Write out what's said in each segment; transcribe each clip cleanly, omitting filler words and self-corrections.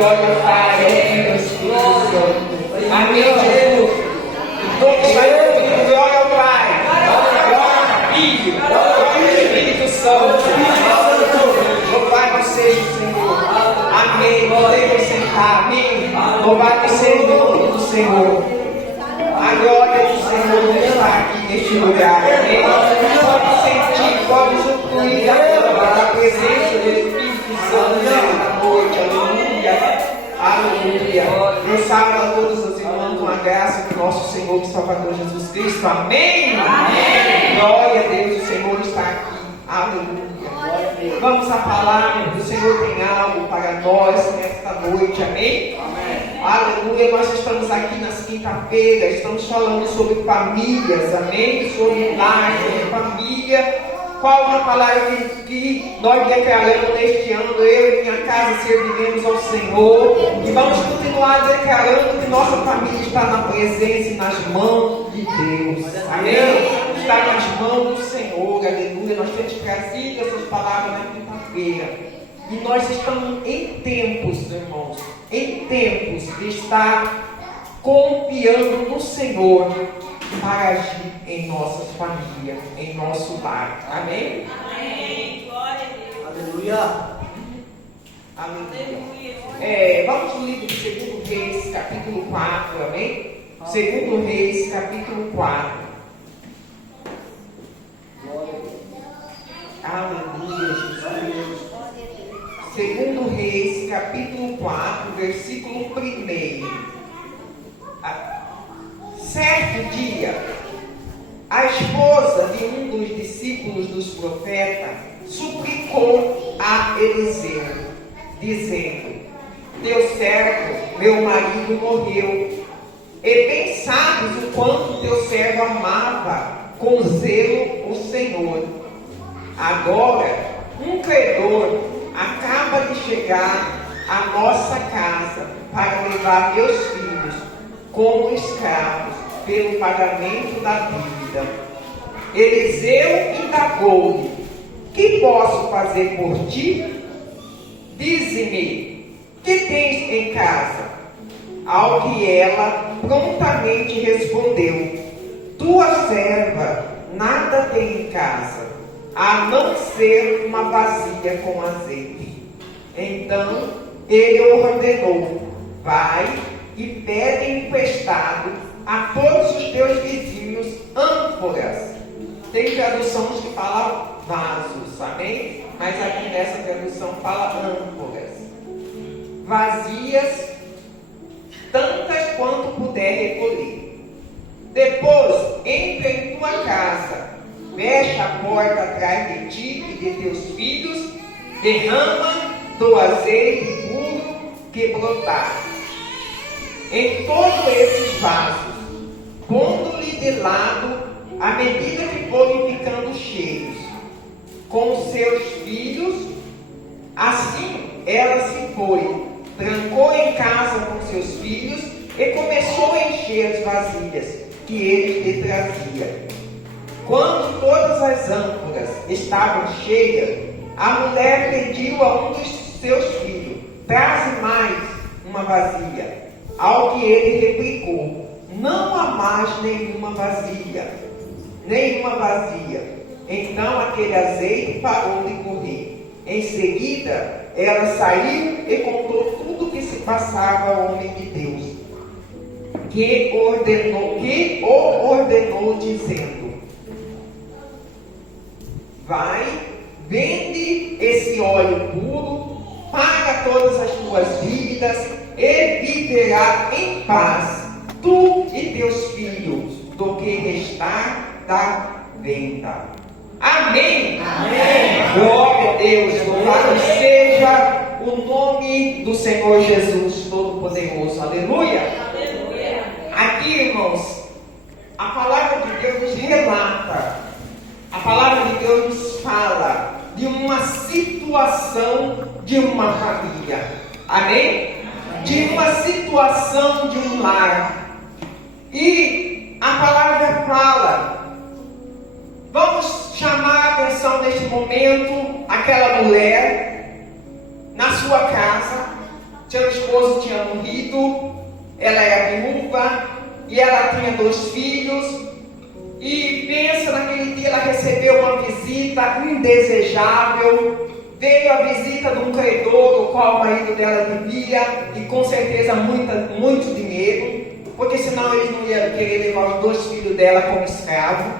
glória ao Pai, ao Filho, ao Espírito Santo. Amém, Jesus. Todos vai ouvir, glória ao Pai, glória ao Filho, glória ao Espírito Santo. Louvado seja o Senhor. Amém. Podemos sentar. Amém. Louvado seja o nome do Senhor. A glória do Senhor está aqui neste lugar. Amém. Pode sentir, pode usufruir da presença do Espírito Santo nesta noite. Aleluia. Aleluia. Eu salvo a todos os irmãos com a graça do nosso Senhor e Salvador Jesus Cristo. Amém. Amém. Glória a Deus. O Senhor está aqui. Aleluia. Vamos à palavra. O Senhor tem algo para nós nesta noite. Amém. Amém. Aleluia. Nós estamos aqui nas quinta-feiras. Estamos falando sobre famílias. Amém. Sobre lar, sobre família. Qual uma palavra que nós declaramos neste ano? Eu e minha casa serviremos ao Senhor. E vamos continuar declarando que nossa família está na presença e nas mãos de Deus. Amém? Está nas mãos do Senhor. Aleluia. Nós temos trazido essas palavras na quinta-feira. E nós estamos em tempos, irmãos, em tempos de estar confiando no Senhor para agir em nossas famílias, em nosso lar. Amém? Amém. Glória a Deus. Aleluia. Aleluia. Vamos no livro de 2 Reis, capítulo 4. Amém? 2 Reis, capítulo 4. Aleluia, Jesus. 2 Reis, capítulo 4, versículo 1. Certo dia, a esposa de um dos discípulos dos profetas suplicou a Eliseu, dizendo: teu servo, meu marido, morreu, e bem sabes o quanto teu servo amava com zelo o Senhor. Agora, um credor acaba de chegar à nossa casa para levar meus filhos como escravos pelo pagamento da dívida. Eliseu indagou-lhe: que posso fazer por ti? Dize-me, que tens em casa? Ao que ela prontamente respondeu: tua serva nada tem em casa, a não ser uma vasilha com azeite. Então ele ordenou: vai e pede emprestado a todos os teus vizinhos ânforas. Tem traduções que falam vasos, amém? Mas aqui nessa tradução fala ânforas. Vazias, tantas quanto puder recolher. Depois, entra em tua casa, fecha a porta atrás de ti e de teus filhos, derrama do azeite puro que brotar em todos esses vasos, pondo-lhe de lado à medida que forem ficando cheios, com seus filhos. Assim ela se foi, trancou em casa com seus filhos e começou a encher as vasilhas que eles lhe traziam. Quando todas as ânforas estavam cheias, a mulher pediu a um dos seus filhos: traze mais uma vasilha. Ao que ele replicou: não há mais nenhuma vasilha. Então aquele azeite parou de correr. Em seguida, ela saiu e contou tudo o que se passava ao homem de Deus, que o ordenou dizendo: vai, vende esse óleo puro, paga todas as tuas dívidas e viverá em paz, tu e teus filhos, do que restar da venda. Amém. Amém. Glória a Deus. Louvado seja o nome do Senhor Jesus Todo-Poderoso. Aleluia. Aleluia. Aqui, irmãos, a palavra de Deus nos relata, a palavra de Deus nos fala de uma situação de uma família. Amém? De uma situação de um lar. E a palavra fala, vamos chamar a atenção neste momento, aquela mulher na sua casa, seu esposo tinha morrido, ela era viúva e ela tinha 2 filhos. E pensa, naquele dia ela recebeu uma visita indesejável. Veio a visita de um credor, o qual o marido dela devia, e com certeza muito dinheiro, porque senão eles não iam querer levar os 2 filhos dela como escravo.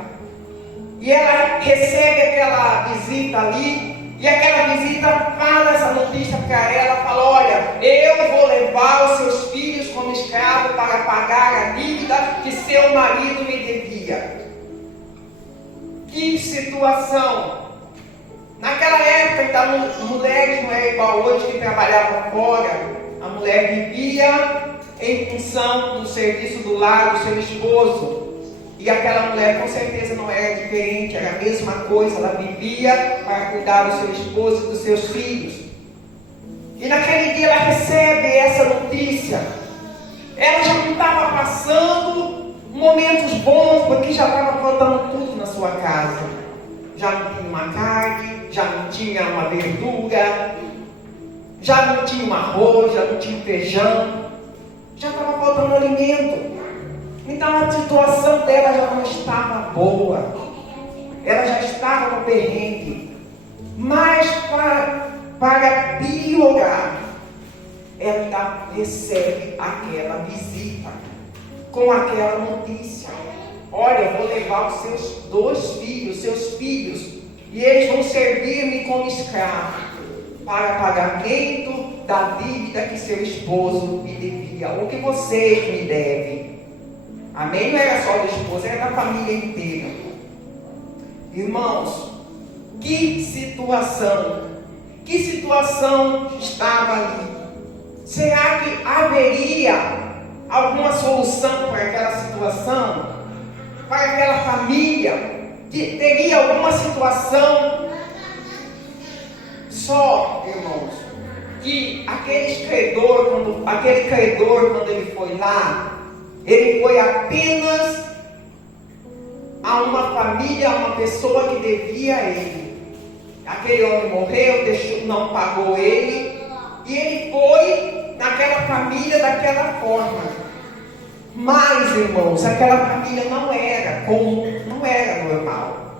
E ela recebe aquela visita ali, e aquela visita fala essa notícia para ela, fala: olha, eu vou levar os seus filhos como escravo para pagar a dívida que seu marido me devia. Que situação! Naquela época, então, mulheres não é igual hoje, que trabalhavam fora. A mulher vivia em função do serviço do lar do seu esposo. E aquela mulher com certeza não era diferente, era a mesma coisa. Ela vivia para cuidar do seu esposo e dos seus filhos. E naquele dia ela recebe essa notícia. Ela já não estava passando momentos bons, porque já estava faltando tudo na sua casa. Já não tinha uma carne, já não tinha uma verdura, já não tinha um arroz, já não tinha feijão, já estava faltando alimento. Então a situação dela já não estava boa, ela já estava no perrengue. Mas para piorar, ela recebe aquela visita com aquela notícia: olha, eu vou levar os seus 2 filhos, seus filhos, e eles vão servir-me como escravo para pagamento da dívida que seu esposo me devia, ou que você me deve. Amém? Não era só do esposo, era da família inteira. Irmãos, que situação estava ali. Será que haveria alguma solução para aquela situação? Para aquela família? Teria alguma situação? Só, irmãos, que aquele credor, quando ele foi lá, ele foi apenas a uma família, a uma pessoa que devia a ele. Aquele homem morreu, não pagou ele, e ele foi naquela família daquela forma. Mas, irmãos, aquela família não era comum, não era normal.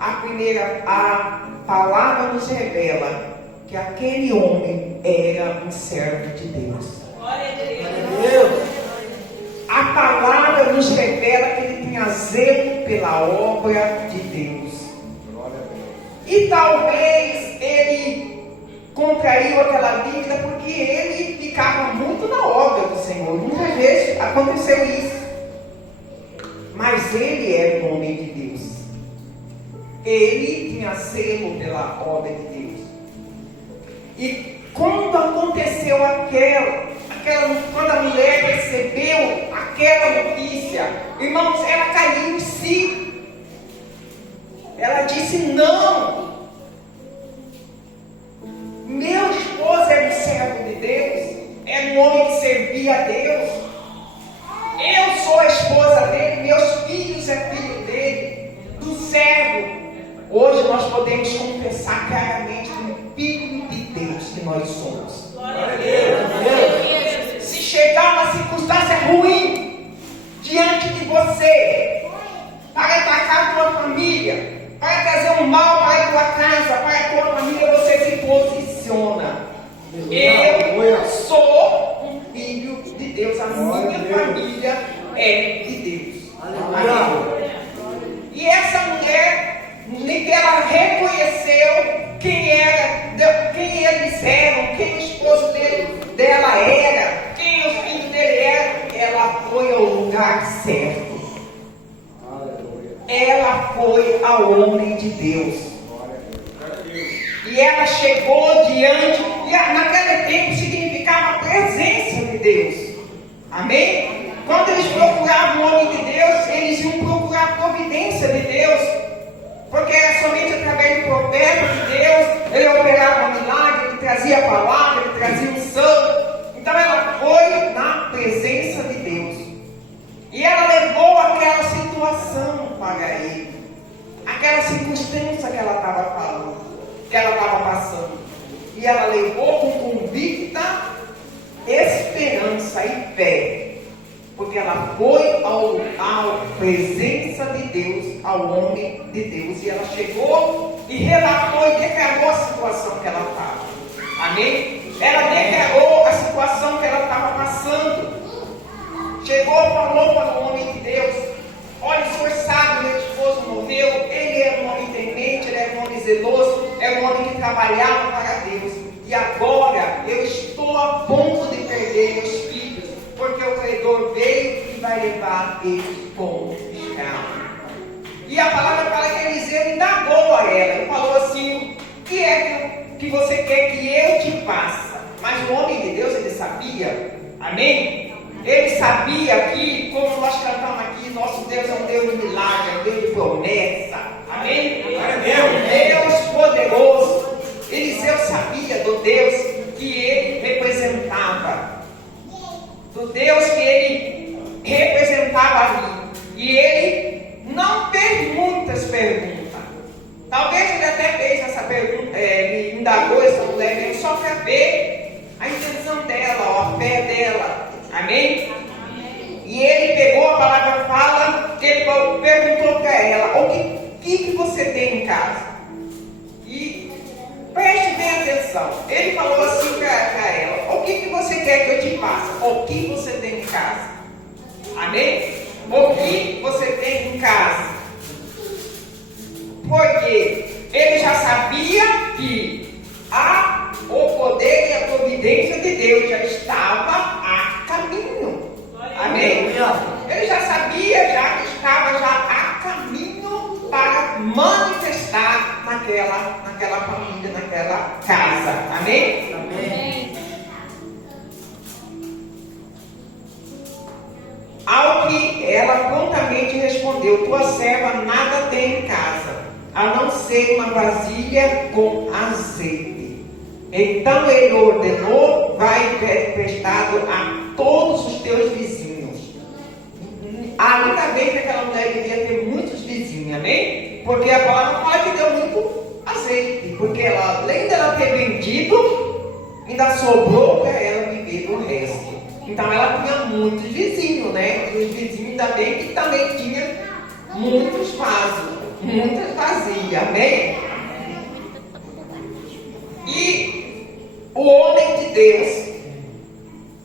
A palavra nos revela que aquele homem era um servo de Deus. Glória a Deus. A palavra nos revela que ele tinha zelo pela obra de Deus. E talvez ele contraiu aquela dívida porque ele ficava muito na obra do Senhor. Muitas vezes aconteceu isso. Mas ele era um homem de Deus. Ele tinha zelo pela obra de Deus. E quando aconteceu quando a mulher recebeu aquela notícia, irmãos, ela caiu em si. Ela disse: não, meu esposo era um servo de Deus, era um homem que servia a Deus, eu sou a esposa dele, meus filhos é filho dele, do servo. Hoje nós podemos confessar claramente o filho de Deus que nós somos. Glória a Deus. Se chegar uma circunstância ruim diante de você, para atacar a tua família, para trazer um mal para a tua casa, para a tua família, você se posiciona: eu sou um filho de Deus, a minha família é de Deus. Amém. E essa mulher, nem que ela reconheceu quem eles eram, quem o esposo dela era, quem o filho dele era, ela foi ao lugar certo. Ela foi ao homem de Deus. E ela chegou diante, e naquele tempo significava a presença de Deus. Amém? Quando eles procuravam o homem de Deus, eles iam procurar a providência de Deus, porque era somente através do profeta de Deus, ele operava um milagre, ele trazia a palavra, ele trazia unção. Então ela foi na presença de Deus. E ela levou aquela situação para ele, aquela circunstância que ela estava falando, que ela estava passando. E ela levou com convicta esperança e fé, porque ela foi à presença de Deus, ao homem de Deus, e ela chegou e relatou e declarou a situação que ela estava. Amém? Ela declarou a situação que ela estava passando. Chegou e falou para o homem de Deus: olha, o senhor sabe, meu esposo morreu, ele era um homem temente, ele era um homem zeloso, era um homem que trabalhava para Deus. E agora eu estou a ponto de perder meus filhos, porque o credor veio e vai levar eles como escravo. E a palavra fala que Eliseu indagou a ela e falou assim: o que é que você quer que eu te faça? Mas o homem de Deus, ele sabia, amém? Ele sabia que, como nós cantamos aqui, nosso Deus é um Deus de milagre, é um Deus de promessa, amém? Deus poderoso. Eliseu sabia do Deus que ele representava, do Deus que ele representava ali. E ele não fez muitas perguntas. Talvez ele até fez essa pergunta, ele indagou essa mulher mesmo só para ver a intenção dela, a fé dela. Amém? E ele pegou a palavra, fala, que ele perguntou para ela: o que você tem em casa? E preste bem atenção. Ele falou assim para ela: o que você quer que eu te faça? O que você tem em casa? Amém? O que você tem em casa? Porque ele já sabia que o poder e a providência de Deus já estava a caminho. Amém? Ele já sabia que estava já a caminho para manifestar naquela família, naquela casa. Amém? Amém. Ao que ela prontamente respondeu: tua serva nada tem em casa, a não ser uma vasilha com azeite. Então ele ordenou: vai emprestado a todos os teus vizinhos. Ainda bem que aquela mulher devia ter muitos vizinhos, amém? Porque a palavra fala que deu muito azeite, porque ela, além dela ter vendido, ainda sobrou para ela viver o resto. Então ela tinha muitos vizinhos, né? E os vizinhos, ainda bem que também tinha muitos vasos, muitas vasilhas, amém? E o homem de Deus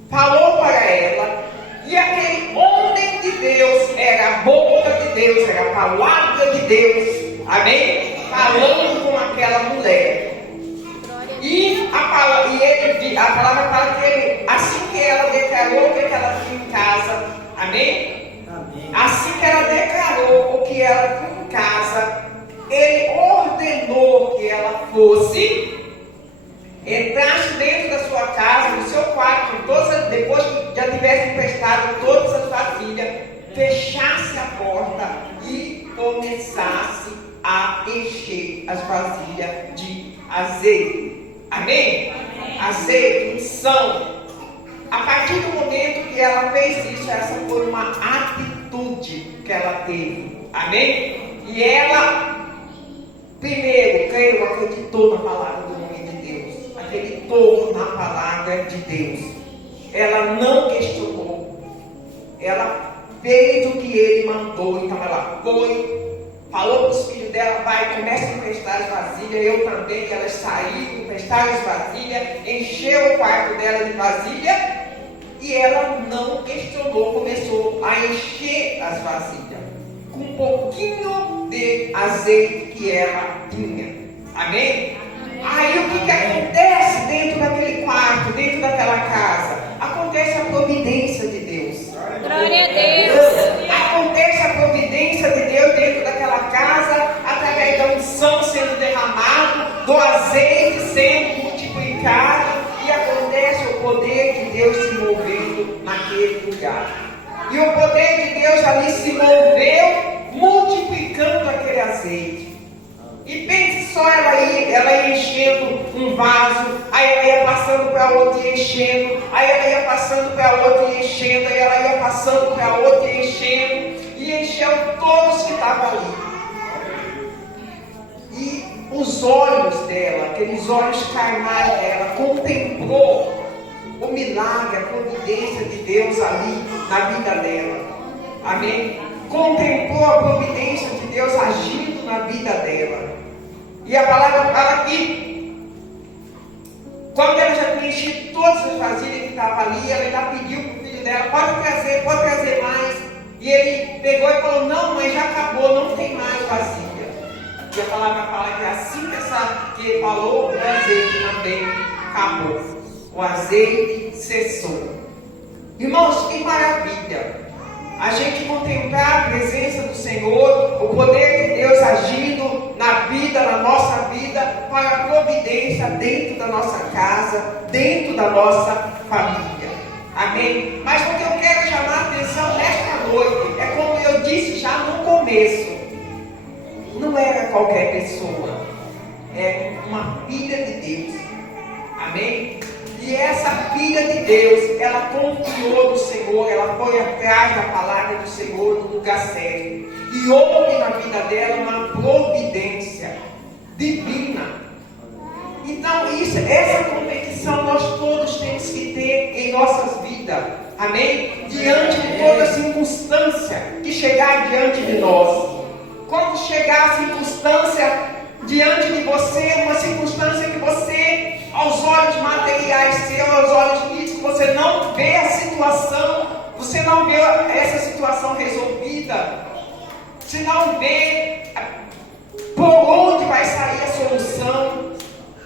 falou para ela, e aquele homem de Deus era a boca de Deus, era a palavra de Deus, amém? Falando com aquela mulher. E a palavra fala que ele, assim que ela declarou o que ela tinha em casa, amém? Amém? Assim que ela declarou o que ela tinha em casa, ele ordenou que ela fosse, entrasse dentro da sua casa, no seu quarto, depois que já tivesse emprestado todas as vasilhas, fechasse a porta e começasse a encher as vasilhas de azeite. Amém? Azeite, unção. A partir do momento que ela fez isso, essa foi uma atitude que ela teve. Amém? E ela, primeiro, creio, acreditou na palavra do homem de Deus. Acreditou na palavra de Deus. Ela não questionou. Ela fez o que ele mandou. Então ela foi, falou para os filhos dela: vai, começa a emprestar as vasilhas. Eu também. E elas saíram, emprestaram as vasilhas, encheu o quarto dela de vasilha. E ela não questionou, começou a encher as vasilhas com um pouquinho de azeite que ela tinha. Amém? Aí o que acontece dentro daquele quarto, dentro daquela casa? Acontece a providência de Deus. Glória a Deus. Acontece a providência de Deus dentro daquela casa, através da unção sendo derramado, do azeite sendo multiplicado, e acontece o poder de Deus se movendo naquele lugar. E o poder de Deus ali se moveu, multiplicando aquele azeite. E pense só, ela ia enchendo um vaso, aí ela ia passando para outro e enchendo, aí ela ia passando para outro e enchendo, aí ela ia passando para outro e enchendo, e encheu todos que estavam ali. E os olhos dela, aqueles olhos carnais dela, contemplou o milagre, a providência de Deus ali na vida dela. Amém? Contemplou a providência de Deus agindo na vida dela. E a palavra fala que quando ela já tinha enchido todas as vasilhas que estavam ali, ela ainda pediu para o filho dela, pode trazer mais. E ele pegou e falou, não mãe, já acabou, não tem mais vasilha. E a palavra fala que assim que ele falou, o azeite também acabou. O azeite cessou. Irmãos, que maravilha! A gente contemplar a presença do Senhor, o poder de Deus agindo na vida, na nossa vida, para a providência dentro da nossa casa, dentro da nossa família. Amém? Mas o que eu quero chamar a atenção nesta noite, é como eu disse já no começo, não era qualquer pessoa, é uma filha de Deus. Amém? E essa filha de Deus, ela confiou no Senhor, ela foi atrás da palavra do Senhor no lugar certo. E houve na vida dela uma providência divina. Então, essa convicção nós todos temos que ter em nossas vidas. Amém? Diante de toda circunstância que chegar diante de nós. Quando chegar a circunstância diante de você, uma circunstância que você, aos olhos materiais seus, aos olhos físicos, você não vê a situação, você não vê essa situação resolvida, você não vê por onde vai sair a solução,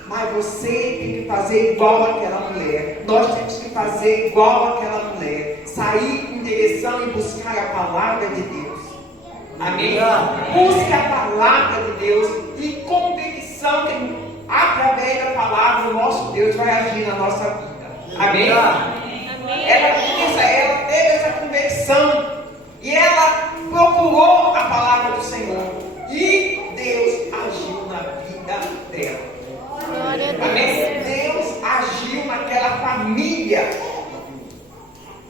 mas você tem que fazer igual aquela mulher. Nós temos que fazer igual aquela mulher, sair em direção e buscar a palavra de Deus. Amém? Busque a palavra de Deus e convicção que através da palavra o nosso Deus vai agir na nossa vida. Amém? Ela teve essa convicção e ela procurou a palavra do Senhor e Deus agiu na vida dela. Amém? Deus agiu naquela família.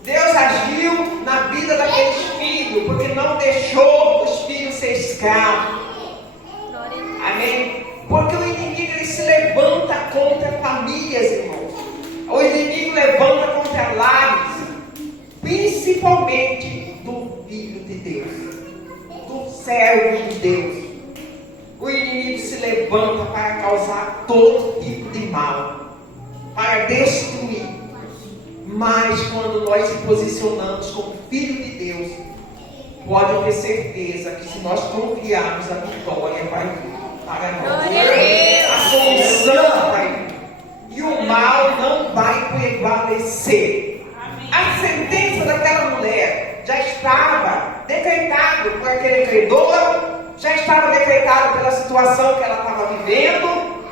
Deus agiu na vida daqueles filhos, porque não deixou os filhos ser escravos. Amém? Porque o inimigo ele se levanta contra famílias, irmãos. O inimigo levanta contra lares, principalmente do Filho de Deus, do servo de Deus. O inimigo se levanta para causar todo tipo de mal, para destruir. Mas quando nós se posicionamos como Filho de Deus, pode ter certeza que se nós confiarmos, a vitória vai vir para nós. A solução vai vir. E o mal não vai prevalecer. A sentença daquela mulher já estava decretado por aquele credor, já estava decretado pela situação que ela estava vivendo,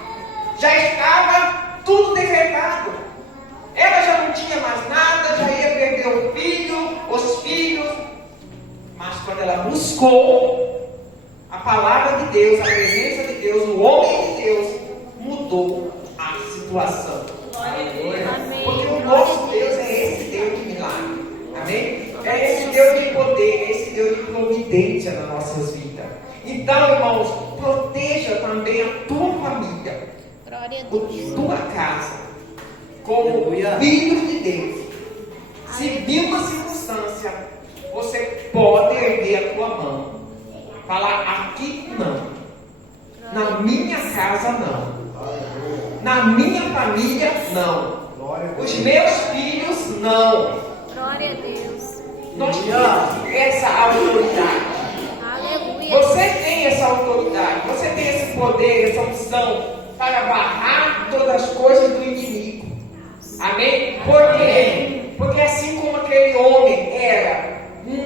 já estava tudo decretado. Ela já não tinha mais nada, já ia perder o filho, os filhos. Mas quando ela buscou a palavra de Deus, a presença de Deus, o homem de Deus, mudou a situação. Porque o nosso Deus é esse Deus de milagre. Amém? É esse Deus de poder, é esse Deus de providência nas nossas vidas. Então, irmãos, proteja também a tua família, a tua casa, como filho de Deus. Se vir uma circunstância, você pode erguer a tua mão, falar: aqui não, na minha casa não, na minha família não, os meus filhos não. Glória a Deus. Nós temos essa autoridade. Aleluia. Você tem essa autoridade, você tem esse poder, essa unção para barrar todas as coisas do inimigo. Amém? Por quê? Porque assim como aquele homem era um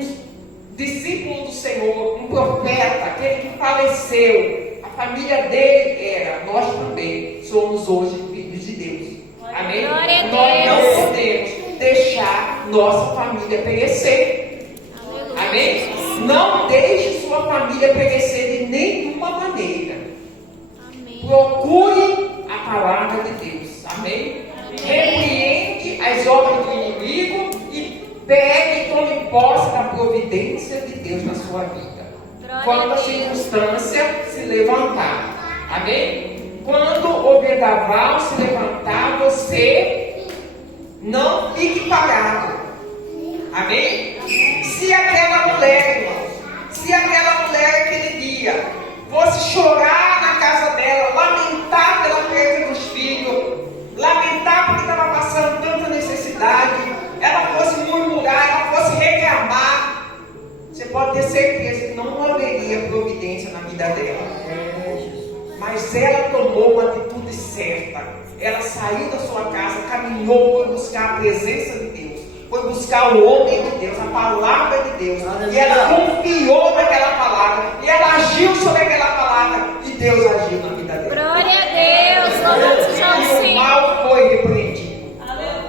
discípulo do Senhor, um profeta, aquele que faleceu, a família dele era, nós também somos hoje filhos de Deus. Amém? Glória a Nós não Deus. podemos deixar nossa família perecer. Amém? Não deixe sua família perecer de nenhuma maneira. Amém. Procure a palavra de Deus. Amém? Repreende as obras do inimigo e pegue e tome posse da providência de Deus na sua vida. Quando a circunstância se levantar. Amém? Quando o vendaval se levantar, você Não fique parado. Amém? Se aquela mulher, irmãos, se aquela mulher aquele dia fosse chorar na casa dela, lamentar pela perda dos filhos, lamentar porque estava passando tanta necessidade, ela fosse murmurar, ela fosse reclamar, você pode ter certeza que não haveria providência na vida dela. Mas ela tomou uma atitude certa. Ela saiu da sua casa, caminhou, foi buscar a presença de Deus, foi buscar o homem de Deus, a palavra de Deus. E ela confiou naquela palavra, e ela agiu sobre aquela palavra, e Deus agiu na vida dela. Glória a Deus. Louvado seja o E o Senhor. mal foi repreendido.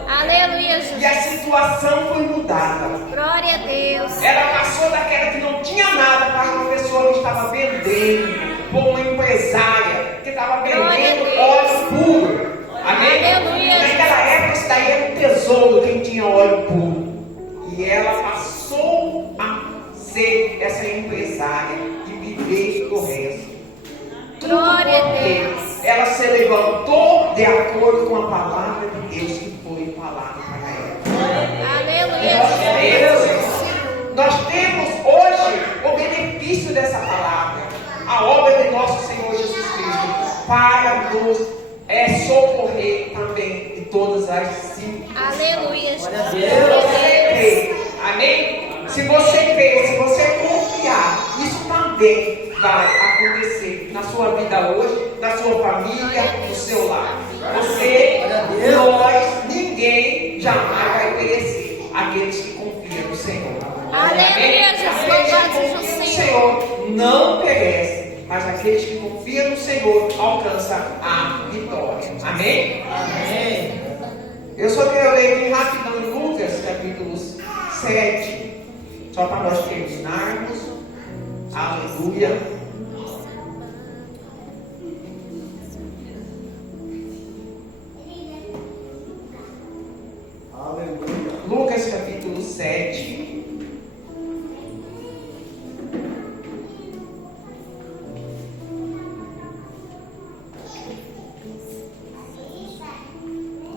Aleluia, E a Jesus. situação foi mudada. Glória a Deus. Ela passou daquela que não tinha nada para uma pessoa que estava vendendo, para uma empresária que estava vendendo óleo puro. Amém? Aleluia. Naquela época isso daí era um tesouro, quem tinha óleo puro. E ela passou a ser essa empresária e viver o resto. Glória a Deus. Ela se levantou de acordo com a palavra de Deus que foi falada para ela. Aleluia, Nós temos hoje o benefício dessa palavra, a obra de nosso Senhor Jesus Cristo, para nos socorrer também de todas as circunstâncias. Aleluia, Se você crê, amém? Se você crer, se você confiar, isso também vai acontecer na sua vida hoje, na sua família, no seu lar. Você, nós, ninguém jamais vai perecer. Aqueles que confiam no Senhor. Aleluia, Jesus. Aqueles que Louvado seja confiam o no Senhor. Senhor não perecem, mas aqueles que confiam no Senhor alcançam a vitória. Amém? Amém. Eu só quero ler aqui rapidão em Lucas, capítulo 7, só para nós terminarmos. Aleluia. Aleluia. Lucas, capítulo 7.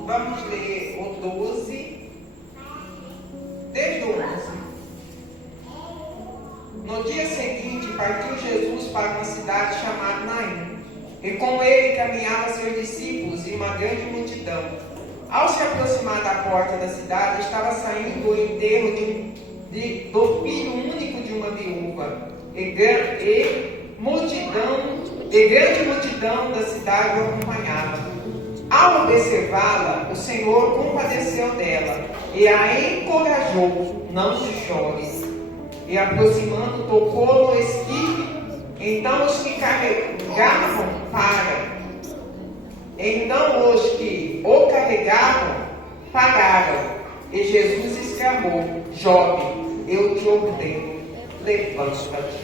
Vamos ler o 12, desde o 11. No dia seguinte, partiu Jesus para uma cidade chamada Naim, e com ele caminhavam seus discípulos e uma grande multidão. Ao se aproximar da porta da cidade, estava saindo o enterro do filho único de uma viúva, e grande multidão da cidade o acompanhava. Ao observá-la, o Senhor compadeceu dela e a encorajou: não chores. E aproximando, tocou no esquife. Então os que carregavam pararam. E Jesus exclamou: jovem, eu te ordeno, levanta-te.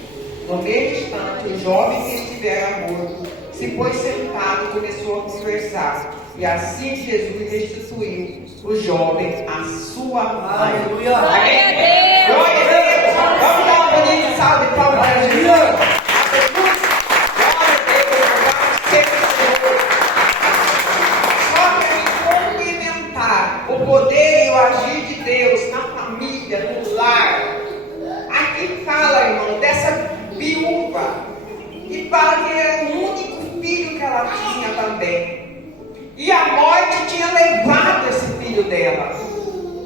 No mesmo instante, o jovem que estivera morto se pôs sentado e começou a conversar. E assim Jesus restituiu o jovem à sua mãe. Aleluia. Glória a Deus. Glória a Deus. Vamos dar uma bonita salva de palmas para Jesus. Aleluia. Glória a Deus. Louvado seja o Senhor. Só para complementar o poder e o agir de Deus na família, no lar. Aqui fala, irmão, dessa viúva. E fala que era o único filho que ela tinha também. E a morte tinha levado esse filho dela.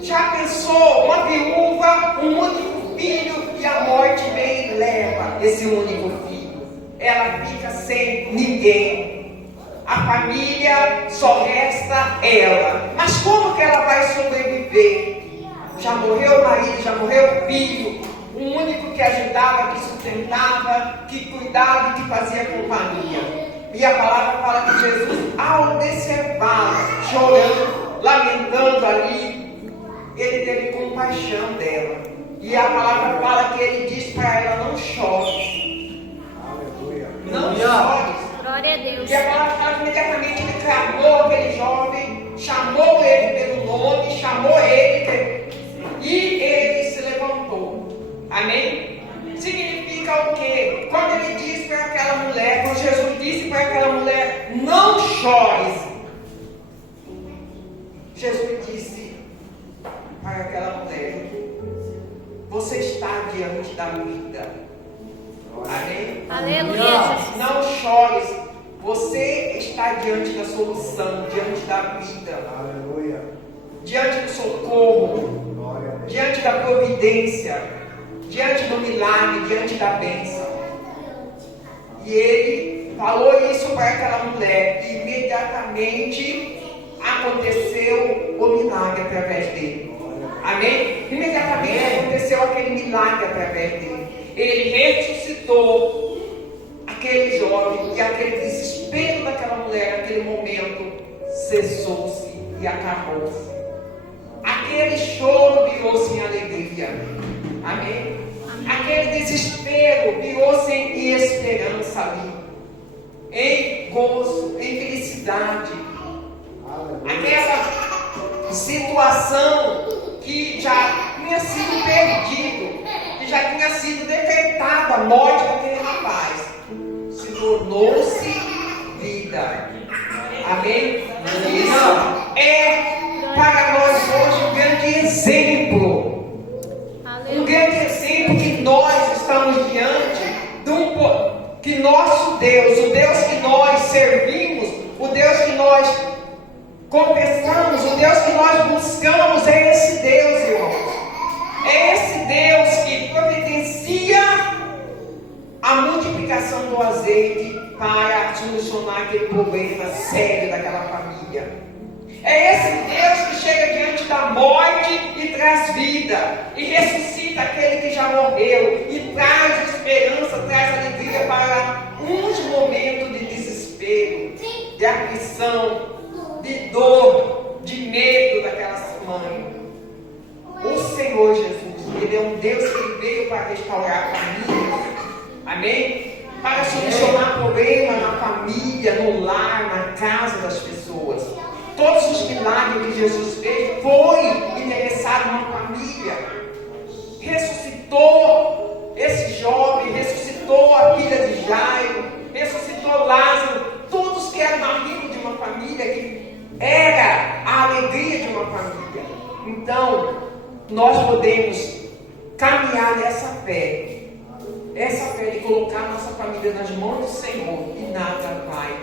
Já pensou? Uma viúva, um único filho, e a morte vem e leva esse único filho. Ela fica sem ninguém. A família só resta ela. Mas como que ela vai sobreviver? Já morreu o marido, já morreu o filho. O único que ajudava, que sustentava, que cuidava e que fazia companhia. E a palavra fala que Jesus, ao observá-la, chorando, lamentando ali, ele teve compaixão dela. E a palavra fala que ele diz para ela: não chores. Aleluia. Não chores. Glória a Deus. E a palavra fala que imediatamente ele clamou aquele jovem, chamou ele pelo nome, chamou ele, e ele se levantou. Amém? Significa o quê? Quando ele disse para aquela mulher, quando Jesus disse para aquela mulher: não chores, Jesus disse: para aquela mulher: você está diante da vida. Amém? Aleluia, Jesus. Não chores. Você está diante da solução, diante da vida, Aleluia. diante do socorro, Glória a Deus. diante da providência, diante do milagre, diante da bênção. E ele falou isso para aquela mulher e imediatamente aconteceu o milagre através dele. Amém? Imediatamente aconteceu aquele milagre através dele. Ele ressuscitou aquele jovem e aquele desespero daquela mulher naquele momento cessou-se e acabou-se. Aquele choro virou-se em alegria. Amém? Aquele desespero virou-se em esperança ali, em gozo, em felicidade. Aquela situação que já tinha sido perdido, que já tinha sido decretada a morte daquele rapaz, se tornou-se vida. Amém? Isso é para nós hoje um grande exemplo. Um grande exemplo que nós estamos diante que nosso Deus, o Deus que nós servimos, o Deus que nós confessamos, o Deus que nós buscamos, é esse Deus, irmãos. É esse Deus que providencia a multiplicação do azeite para solucionar aquele problema sério daquela família. É esse Deus que chega diante da morte e traz vida, e ressuscita aquele que já morreu, e traz esperança, traz alegria para uns momentos de desespero, de aflição, de dor, de medo daquela mãe. O Senhor Jesus, Ele é um Deus que veio para restaurar a família. Amém? Para solucionar problemas na família, no lar, na casa das pessoas. Todos os milagres que Jesus fez foi interessado na família. Ressuscitou esse jovem, ressuscitou a filha de Jairo, ressuscitou Lázaro, todos que eram amigos de uma família, que era a alegria de uma família. Então, nós podemos caminhar nessa fé de colocar nossa família nas mãos do Senhor, e nada vai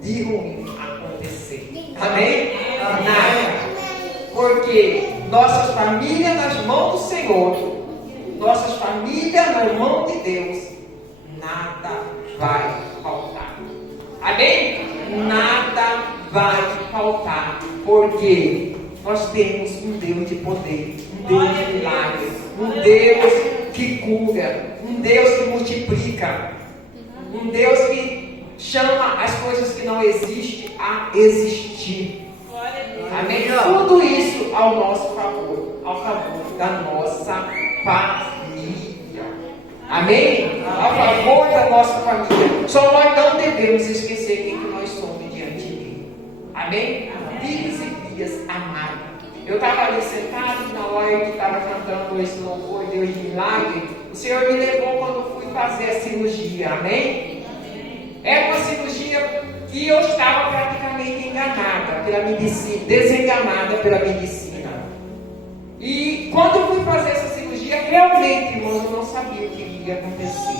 de ruim acontecer. Amém? Nada. Porque nossas famílias nas mãos do Senhor, nossas famílias nas mãos de Deus, nada vai faltar. Amém? Nada vai faltar. Porque nós temos um Deus de poder, um Deus de milagres, um Deus que cura, um Deus que multiplica, um Deus que chama as coisas que não existem a existir. Amém? Tudo isso ao nosso favor, ao favor da nossa família. Amém? Ao favor da nossa família. Só nós não devemos esquecer quem que nós somos diante dele. Amém? Filhos e filhas amados. Eu estava ali sentado na hora que estava cantando esse louvor, Deus de milagre. O Senhor me levou quando fui fazer a cirurgia. Amém? Era uma cirurgia que eu estava praticamente enganada pela medicina, desenganada pela medicina. E quando eu fui fazer essa cirurgia, realmente, irmãos, eu não sabia o que iria acontecer.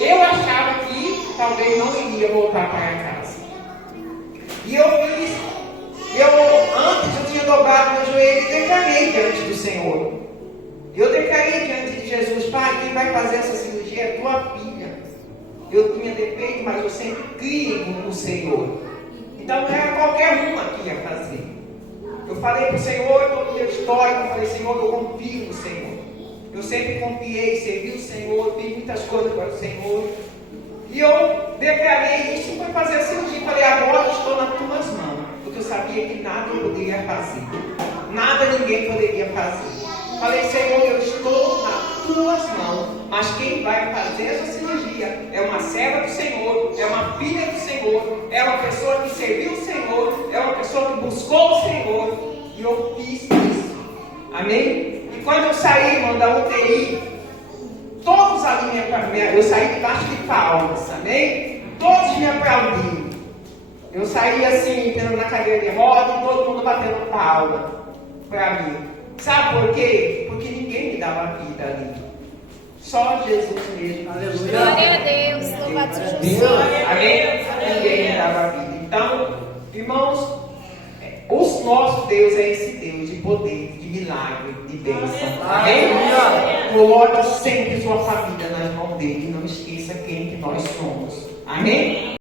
Eu achava que talvez não iria voltar para casa. E eu fiz, antes eu tinha dobrado meu joelho e declarei diante do Senhor. Eu declarei diante de Jesus: Pai, quem vai fazer essa cirurgia é tua filha. Eu tinha defeito, mas eu sempre criei no Senhor. Então não era qualquer uma que ia fazer. Eu falei para o Senhor todo o meu histórico. Eu falei: Senhor, eu confio no Senhor. Eu sempre confiei, servi o Senhor, fiz muitas coisas para o Senhor. E eu declarei isso e fui fazer a cirurgia. Falei: agora eu estou nas tuas mãos. Porque eu sabia que nada eu poderia fazer. Nada ninguém poderia fazer. Falei: Senhor, eu estou nas tuas mãos. Mas quem vai fazer essa cirurgia é uma serva do Senhor, é uma filha do Senhor, é uma pessoa que serviu o Senhor, é uma pessoa que buscou o Senhor. E eu fiz isso. Amém? E quando eu saí, irmão, da UTI, todos ali eu saí debaixo de palmas. Amém? Todos me aplaudiram. Eu saí assim, entrando na cadeira de roda, e todo mundo batendo palma para mim. Sabe por quê? Porque ninguém me dava vida ali. Só Jesus mesmo. Aleluia. Glória a Deus. Louvado seja o Deus, Senhor. amém? Ninguém me dava vida. Então, irmãos, o nosso Deus é esse Deus de poder, de milagre, de bênção. Amém? Coloque sempre sua família nas mãos dele. Não esqueça quem que nós somos. Amém?